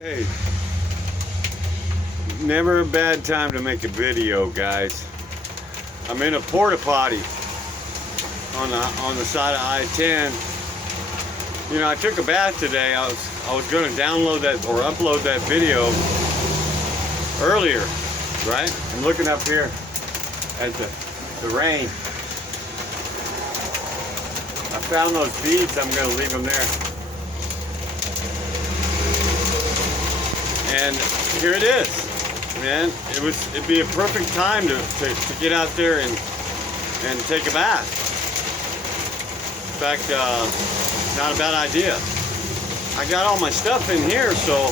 Hey, never a bad time to make a video, guys. I'm in a porta potty on the side of I-10. You know, I took a bath today. I was going to download that or upload that video earlier, right? I'm looking up here at the rain. I found those beads. I'm going to leave them there. And here it is, man. It'd be a perfect time to get out there and take a bath. In fact, not a bad idea. I got all my stuff in here, so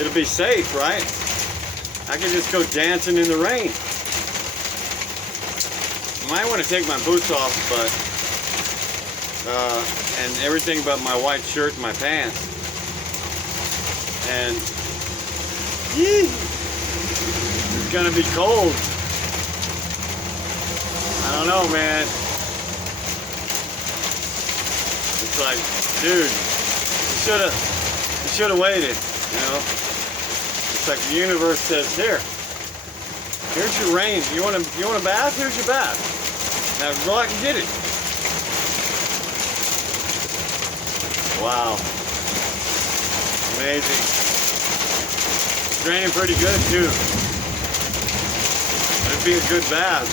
it'll be safe, right? I can just go dancing in the rain. I might want to take my boots off, but and everything but my white shirt and my pants. And it's gonna be cold. I don't know, man. It's like, dude, you should have waited, you know? It's like the universe says, here's your rain. You want a bath? Here's your bath. Now go out and get it. Wow. Amazing. It's raining pretty good too. It'd be a good bath.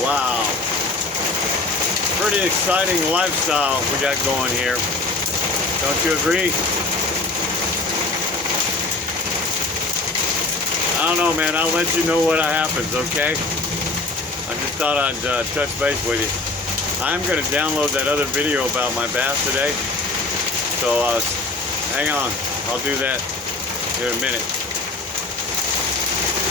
Wow. Pretty exciting lifestyle we got going here. Don't you agree? I don't know, man. I'll let you know what happens, okay? I just thought I'd touch base with you. I'm going to download that other video about my bath today. So hang on. I'll do that in a minute.